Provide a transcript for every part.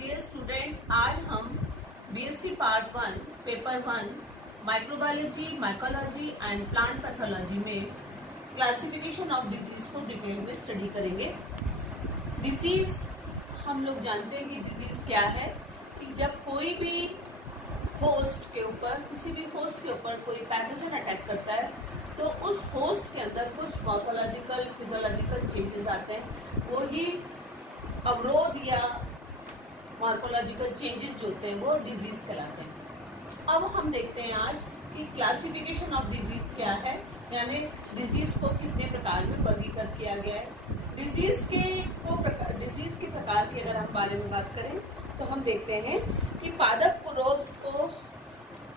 Dear student, आज हम BSc part 1 paper 1 microbiology, mycology and plant pathology में classification of disease को detail में स्टडी करेंगे। डिजीज हम लोग जानते हैं कि डिजीज क्या है, कि जब कोई भी होस्ट के ऊपर, किसी भी होस्ट के ऊपर कोई पैथोजन अटैक करता है तो उस होस्ट के अंदर कुछ मॉर्फोलॉजिकल फिजियोलॉजिकल चेंजेस आते हैं, वो ही अवरोध या मॉर्फोलॉजिकल चेंजेस जो होते हैं वो डिजीज कहलाते हैं। अब हम देखते हैं आज कि क्लासिफिकेशन ऑफ डिजीज क्या है, यानी डिजीज को कितने प्रकार में वर्गीकृत किया गया है। डिजीज के प्रकार की अगर हम बारे में बात करें तो हम देखते हैं कि पादप रोग को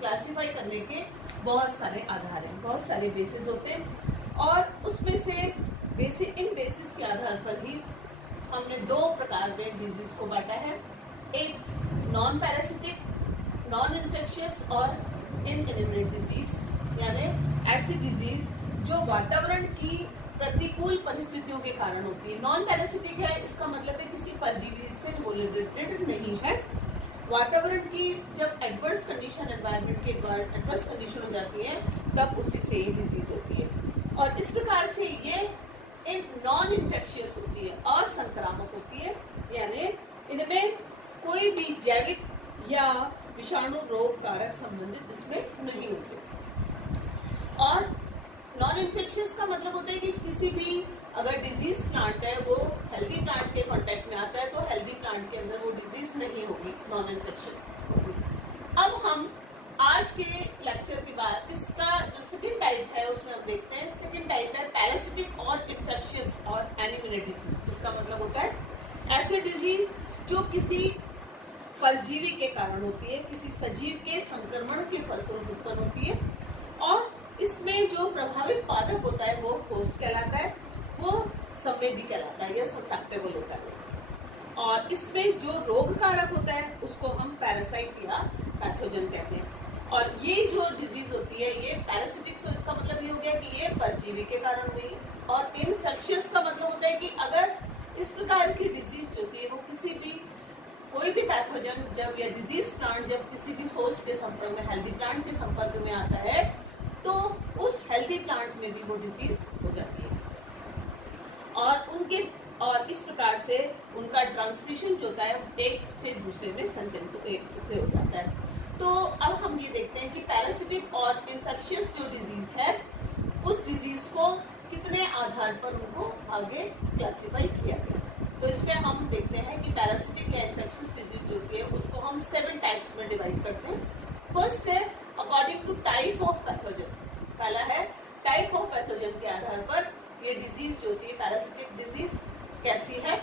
क्लासिफाई करने के बहुत सारे आधार हैं, बहुत सारे बेसिस होते हैं और उसमें से इन बेसिस के आधार पर ही हमने दो प्रकार में डिजीज को बांटा है। एक नॉन पैरासिटिक, नॉन इन्फेक्शियस और इनएनिमिनेट डिजीज, यानी ऐसी डिजीज जो वातावरण की प्रतिकूल परिस्थितियों के कारण होती है। नॉन पैरासिटिक है, इसका मतलब है किसी परजीवी से वो रिलेटेड नहीं है। वातावरण की जब एडवर्स कंडीशन, एनवायरनमेंट के एडवर्स कंडीशन हो जाती है तब उसी से ये डिजीज होती है। और इस प्रकार से ये नॉन इन्फेक्शियस होती है, असंक्रामक होती है, यानी इनमें कोई भी जैविक या विषाणु रोग कारक संबंधित इसमें नहीं होते। और नॉन इन्फेक्शियस का मतलब होता है कि किसी भी अगर डिजीज प्लांट है वो हेल्दी प्लांट के कांटेक्ट में आता है तो हेल्दी प्लांट के अंदर वो डिजीज नहीं होगी, नॉन इन्फेक्शन। अब हम आज के लेक्चर के बाद इसका जो सेकंड टाइप है उसमें हम देखते हैं। सेकंड टाइप है पैरासिटिक और इन्फेक्शियस और एनिमिनेट डिजीज। इसका मतलब होता है ऐसे डिजीज जो किसी परजीवी के कारण होती है, किसी सजीव के संक्रमण के फलस्वरूप उत्पन्न होती है और इसमें जो प्रभावित पादप होता है वो होस्ट कहलाता है, वो संवेदी कहलाता है या ससेप्टेबल होता है। और इसमें जो रोग कारक होता है उसको हम पैरासाइट या पैथोजन कहते हैं। और ये जो डिजीज होती है ये पैरासिटिक, तो इसका मतलब ये हो गया कि ये परजीवी के कारण हुई। और इन्फेक्शियस का मतलब होता है कि अगर इस प्रकार की डिजीज जो होती है वो किसी भी कोई भी पैथोजन जब या डिजीज प्लांट जब किसी भी होस्ट के संपर्क में, हेल्दी प्लांट के संपर्क में आता है तो उस हेल्दी प्लांट में भी वो डिजीज हो जाती है और इस प्रकार से उनका ट्रांसमिशन जो होता है एक से दूसरे में संचरित एक से हो जाता है। तो अब हम ये देखते हैं कि पैरासिटिक और इन्फेक्शियस जो डिजीज है उस डिजीज को कितने आधार पर उनको आगे क्लासिफाई किया गया। तो इसमें हम देखते हैं कि पैरासिटिक या इन्फेक्शियस डिजीज जो होती है उसको हम 7 टाइप्स में डिवाइड करते हैं। फर्स्ट है according to type of pathogen. पहला है टाइप ऑफ पैथोजन के आधार पर ये डिजीज जो होती है पैरासिटिक डिजीज कैसी है,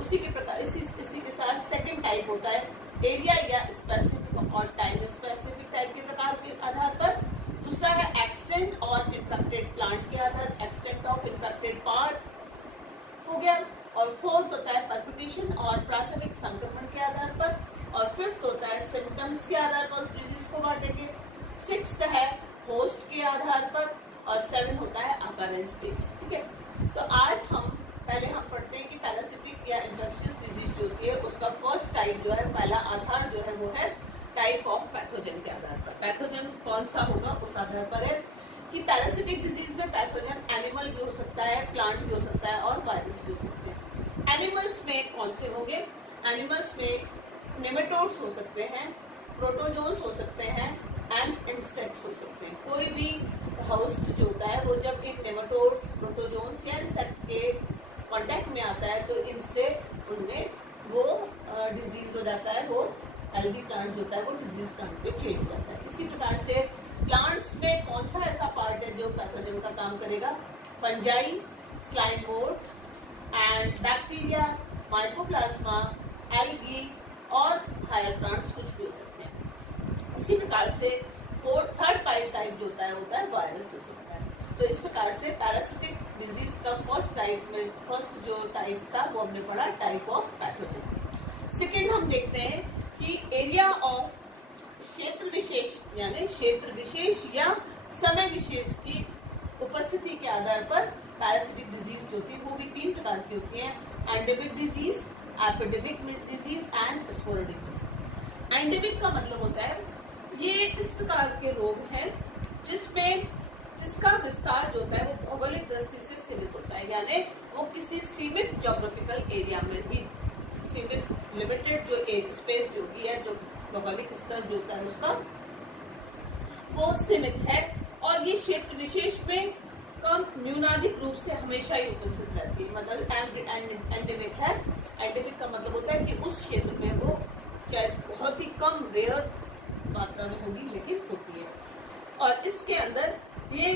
उसी के प्रकार इसी के साथ सेकंड टाइप होता है एरिया या स्पेसिफिक और टाइम स्पेसिफिक टाइप के प्रकार के आधार पर। दूसरा है एक्सटेंट और इन्फेक्टेड प्लांट के आधार, एक्सटेंट ऑफ इन्फेक्टेड पार्ट हो गया। और फोर्थ होता है परपिटेशन और प्राथमिक संक्रमण के आधार पर। और फिफ्थ होता है सिम्टम्स के आधार पर उस डिजीज को बांटेंगे। सिक्स्थ है होस्ट के आधार पर और 7 होता है अपीयरेंस बेस। ठीक है, तो आज हम पढ़ते हैं कि पैरासिटिक या इन्फेक्शियस डिजीज जो होती है उसका फर्स्ट टाइप जो है, पहला आधार जो है वो है टाइप ऑफ पैथोजन के आधार पर। पैथोजन कौन सा होगा उस आधार पर है कि पैरासिटिक डिजीज में पैथोजन एनिमल भी हो सकता है, प्लांट भी हो सकता है और वायरस भी हो सकते हैं। एनिमल्स में कौन से होंगे? एनिमल्स में नेमेटोड्स हो सकते हैं, प्रोटोजोन्स हो सकते हैं एंड इंसेक्ट्स हो सकते हैं। कोई भी होस्ट जो होता है वो जब इन नेमेटोड्स, प्रोटोजोन्स या इंसेक्ट के कांटेक्ट में आता है तो इनसे उनमें वो डिजीज हो जाता है, वो हेल्दी प्लांट जो होता है वो डिजीज प्लांट पे चेंज हो जाता है। इसी प्रकार से प्लांट्स में कौन सा ऐसा पार्ट है जो पैथोजन का काम करेगा? Fungi, slime mould and bacteria, mycoplasma, algae और हायर प्लांट्स कुछ भी हो सकते हैं। इसी प्रकार से थर्ड टाइप जो होता है वायरस हो सकता है। तो इस प्रकार से पैरासिटिक डिजीज का फर्स्ट जो टाइप था वो हमने पढ़ा टाइप ऑफ पैथोजन। सेकेंड हम देखते हैं कि एरिया ऑफ क्षेत्र विशेष, यानी क्षेत्र विशेष या समय विशेष की उपस्थिति के आधार पर पैरासिटिक डिजीज जो होती है वो भी 3 प्रकार की होती है। Endemic disease, epidemic disease and sporadic. Endemic का मतलब होता है ये इस प्रकार के रोग हैं जिसका विस्तार जो होता है वो भौगोलिक दृष्टि से सीमित होता है, यानी वो किसी सीमित ज्योग्राफिकल एरिया में ही, सीमित लिमिटेड जो स्पेस जो भी है, जो भौगोलिक स्तर जो होता है उसका वो सीमित है, और ये क्षेत्र विशेष में कम न्यूनाधिक रूप से हमेशा ही उपस्थित रहती है। मतलब एंडेमिक है, एंडेमिक का मतलब होता है कि उस क्षेत्र में वो चाहे बहुत ही कम रेयर मात्रा में होगी लेकिन होती है। और इसके अंदर ये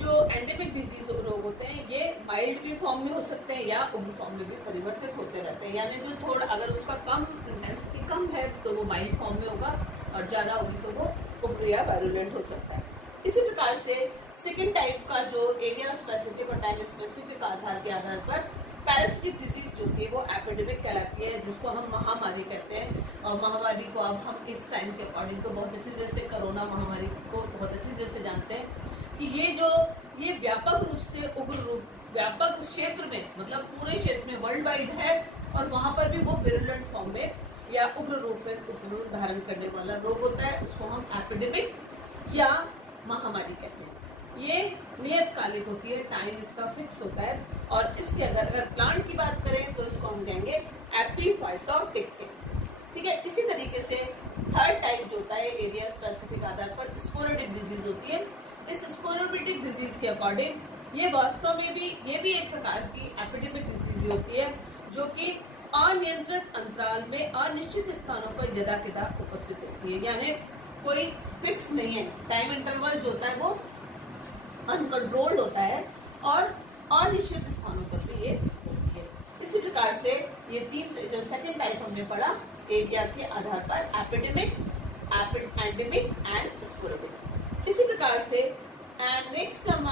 जो एंडेमिक डिजीज रोग होते हैं ये माइल्ड भी फॉर्म में हो सकते हैं या उग्र फॉर्म में भी परिवर्तित होते रहते हैं, यानी जो थोड़ा अगर उसका कम इंटेंसिटी कम है तो वो माइल्ड फॉर्म में होगा, और ज्यादा होगी तो वो उग्र या वायरुलेंट हो सकता है। इसी प्रकार से सेकेंड टाइप का जो एरिया स्पेसिफिक और टाइम स्पेसिफिक आधार के आधार पर पैरासिटिक डिजीज जो होती है वो एपिडेमिक कहलाती है, जिसको हम महामारी कहते हैं। और महामारी को अब हम इस टाइम के अकॉर्डिंग तो बहुत अच्छी तरह से कोरोना महामारी को बहुत अच्छी तरह से जानते हैं कि ये व्यापक रूप से उग्र रूप व्यापक क्षेत्र में, मतलब पूरे क्षेत्र में वर्ल्ड वाइड है, और वहां पर भी वो विरुलेंट फॉर्म में या उग्र रूप में रूप धारण करने वाला रोग होता है, उसको हम एपिडेमिक या महामारी कहते हैं। ये नियतकालिक होती है, टाइम इसका फिक्स होता है, और इसके अगर प्लांट की बात करें तो इसको हम कहेंगे एपिफाइटोटिक। ठीक है, इसी तरीके से थर्ड टाइप जो होता है एरिया स्पेसिफिक आधार पर स्पोरेडिक डिजीज होती है। इस स्पोरेडिक डिजीज के अकॉर्डिंग ये वास्तव में भी ये भी एक प्रकार की एपिडेमिक डिजीज होती है, जो कि अनियंत्रित अंतराल में अनिश्चित स्थानों पर यदाकदा उपस्थित होती है, यानी कोई फिक्स नहीं है, टाइम इंटरवल जो होता है वो अनकंट्रोल्ड होता है और अनिश्चित स्थानों पर भी ये होती है। इसी प्रकार से ये तीन जो सेकेंड टाइप हमने पढ़ा एरिया के आधार पर एपिडेमिक, एंडेमिक एंड स्पोरेडिक। इसी प्रकार से नेक्स्ट हम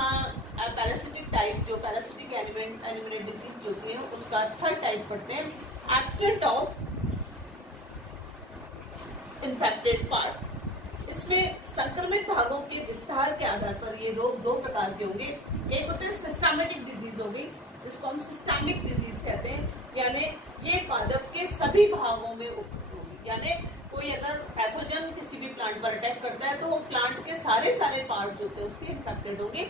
पैरासिटिक टाइप जो पैरासिटिक एनिमेटेड डिजीज जो है उसका थर्ड टाइप पढ़ते हैं, एक्सटेंट ऑफ इन्फेक्टेड पार्ट। इसमें संक्रमित भागों के विस्तार के आधार पर ये रोग दो प्रकार के होंगे। एक होते हैं सिस्टमैटिक डिजीज होगी, जिसको हम सिस्टमिक डिजीज कहते हैं, यानी ये पादप के सभी भागों में उपस्थित होगी, यानी कोई अगर पैथोजन किसी भी प्लांट पर अटैक करता है तो वो प्लांट के सारे पार्ट जो होते हैं उसके इन्फेक्टेड होंगे,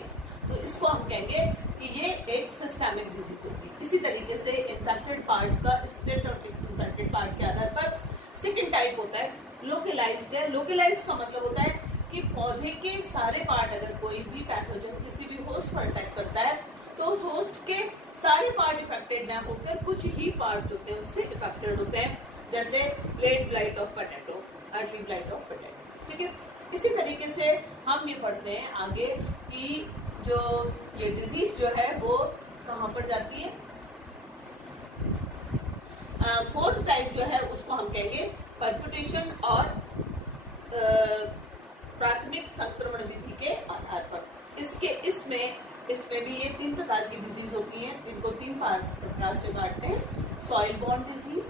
तो इसको हम कहेंगे कि ये एक सिस्टमिक डिजीज होगी। इसी तरीके से इन्फेक्टेड पार्ट का स्टेट ऑफ इन्फेक्टेड पार्ट के आधार पर सेकेंड टाइप होता है लोकलाइज्ड है। लोकलाइज्ड का मतलब होता है कि पौधे के सारे पार्ट अगर कोई भी पैथोजन किसी भी होस्ट पर अटैक करता है तो उस होस्ट के सारे पार्ट इफेक्टेड ना होकर कुछ ही पार्ट जो होते हैं उससे इफेक्टेड होते हैं, जैसे late blight of potato, early blight of potato. ठीक है, इसी तरीके से हम ये पढ़ते हैं आगे कि जो ये डिजीज जो है वो कहाँ पर जाती है। फोर्थ टाइप जो है उसको हम कहेंगे परक्यूटेशन और प्राथमिक संक्रमण विधि के आधार पर। इसमें भी ये तीन प्रकार की डिजीज होती हैं, इनको तीन प्रकार से बांटते हैं, soil borne disease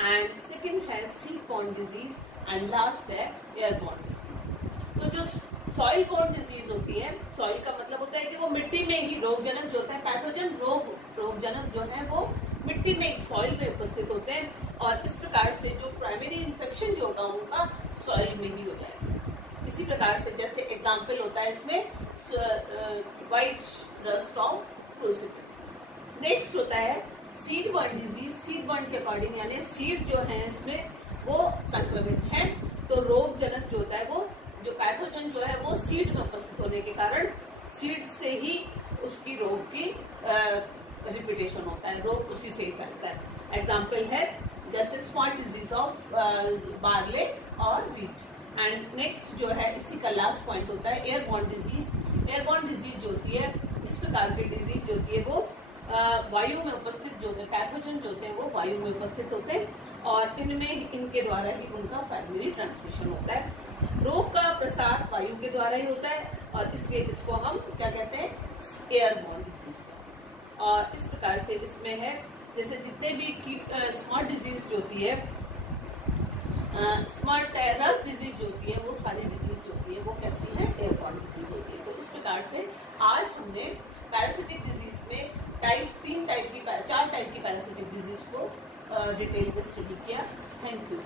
and second है seed borne disease and last है एयरबॉर्न डिजीज। तो जो सॉइल बॉर्न डिजीज होती है, सॉइल का मतलब होता है कि वो मिट्टी में ही रोगजनक जो होता है, पैथोजन रोगजनक जो है वो मिट्टी में सॉइल में उपस्थित होते हैं, और इस प्रकार से जो प्राइमरी इन्फेक्शन जो होगा उनका सॉइल में ही हो जाएगा। इसी प्रकार से जैसे एग्जाम्पल होता है इसमें white rust of porosity. Next होता है seed burn disease. Seed burn के अकॉर्डिंग यानी सीड जो है इसमें वो संक्रमित है, तो रोगजनक जो होता है वो जो पैथोजन जो है वो सीड में उपस्थित होने के कारण सीड से ही उसकी रोग की रिपीटेशन होता है, रोग उसी से ही फैलता है। एग्जाम्पल है जैसे स्पॉट डिजीज ऑफ बार्ले और वीट। एंड नेक्स्ट जो है इसी का लास्ट पॉइंट होता है एयरबॉर्न डिजीज। एयरबॉर्न डिजीज जो होती है, इस प्रकार की डिजीज जो होती है वो वायु में उपस्थित जो होते हैं पैथोजन जो होते हैं वो वायु में उपस्थित होते हैं, और इनमें इनके द्वारा ही उनका प्राइमरी ट्रांसमिशन होता है। रोग का प्रसार वायु के द्वारा ही होता है, और इसलिए इसको हम क्या कहते हैं, एयरबॉर्न डिजीज। और इस प्रकार से इसमें है जैसे जितने भी स्मॉट डिजीज जो होती है, स्मॉट रस्ट डिजीज जो होती है, वो सारी डिजीज जो होती है वो कैसी है, एयरबॉर्न डिजीज होती है। तो इस प्रकार से आज हमने पैरासिटिक डिजीज में चार टाइप की पैरासिटिक डिजीज को डिटेल में स्टडी किया। Thank you.